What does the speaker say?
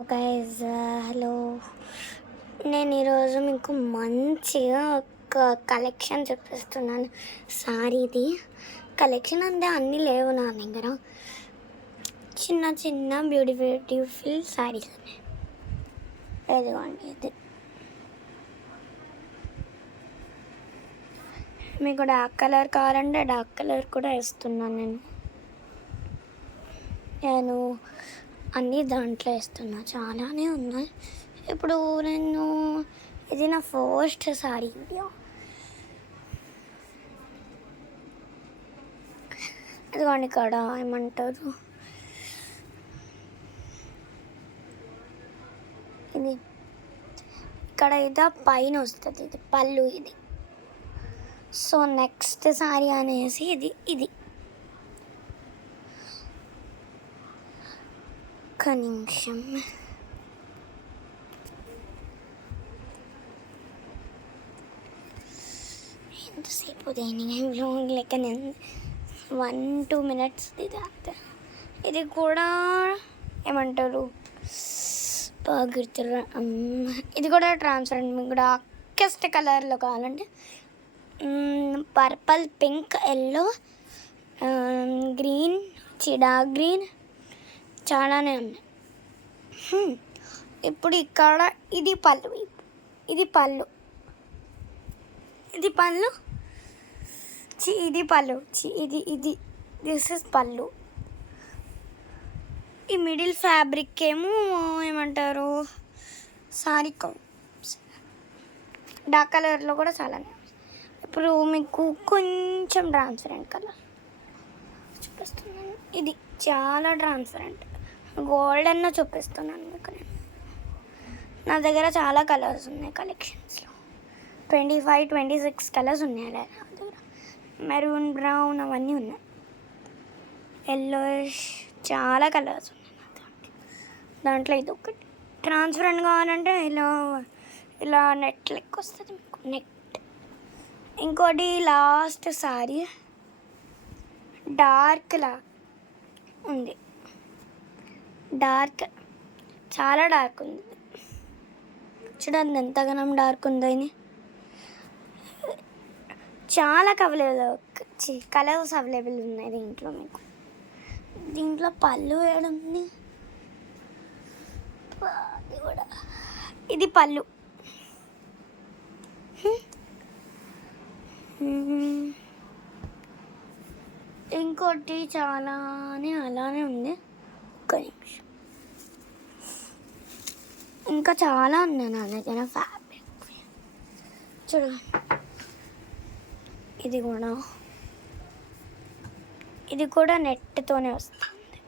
Guys hello. నేను ఈరోజు మీకు మంచిగా ఒక కలెక్షన్ చూపిస్తున్నాను. సారీది కలెక్షన్ అంటే అన్నీ లేవు నా దగ్గర. చిన్న చిన్న బ్యూటిఫుల్ సారీస్ ఉన్నాయి. ఇదిగోండి, ఇది మీకు డార్క్ కలర్ కావాలంటే డార్క్ కలర్ కూడా ఇస్తున్నాను. నేను అన్నీ దాంట్లో వేస్తున్నా, చాలానే ఉన్నాయి. ఇప్పుడు నేను ఇది నా ఫస్ట్ సారీ వీడియో. అదిగోండి, ఇక్కడ ఏమంటారు, ఇది ఇక్కడ ఇదా పైన వస్తుంది, ఇది పళ్ళు. ఇది సో నెక్స్ట్ సారీ అనేసి ఇది ఒక్క నిమిషం. ఎంతసేపు దేని వ్లాగ్ లెక్క 1-2 minutes ఇది అంతే. ఇది కూడా ఏమంటారు బాగా గుర్తురా. ఇది కూడా ట్రాన్స్పరెంట్. మీకు డార్కెస్ట్ కలర్లో కావాలంటే purple, pink, yellow, green, dark green చాలానే ఉన్నాయి. ఇప్పుడు ఇక్కడ ఇది పళ్ళు, ఇది పళ్ళు, ఇది పళ్ళు, ఇది పళ్ళు, ఇది దిస్ ఇస్ పళ్ళు. ఈ మిడిల్ ఫ్యాబ్రిక్ ఏమో ఏమంటారు సారీ డార్క్ కలర్లో కూడా చాలానే. ఇప్పుడు మీకు కొంచెం ట్రాన్స్పరెంట్ కలర్ చూపిస్తున్నాను. ఇది చాలా ట్రాన్స్పరెంట్ గోల్డెన్ చూపిస్తున్నాను మీకు. నా దగ్గర చాలా కలర్స్ ఉన్నాయి కలెక్షన్స్లో. 25-26 కలర్స్ ఉన్నాయి నా దగ్గర. మెరూన్, బ్రౌన్ అవన్నీ ఉన్నాయి. ఎల్లోయిష్ చాలా కలర్స్ ఉన్నాయి నా దాంట్లో. ఇది ఒకటి ట్రాన్స్పరెంట్ కావాలంటే ఇలా నెట్ లెక్క వస్తుంది మీకు, నెట్. ఇంకోటి లాస్ట్ సారీ డార్క్లా ఉంది, డార్క్, చాలా డార్క్ ఉంది. చూడండి ఎంతగానం డార్క్ ఉందో. ఇది చాలా కలర్స్ అవైలబుల్ ఉన్నాయి దీంట్లో మీకు. దీంట్లో పళ్ళు ఏడుంది, ఇది పళ్ళు. ఇంకోటి చాలానే అలానే ఉంది. ఒక్క నిమిషం, ఇంకా చాలా ఉన్నాయి నా దగ్గర ఫ్యాబ్రిక్. చూడండి, ఇది కూడా నెట్తోనే వస్తుంది.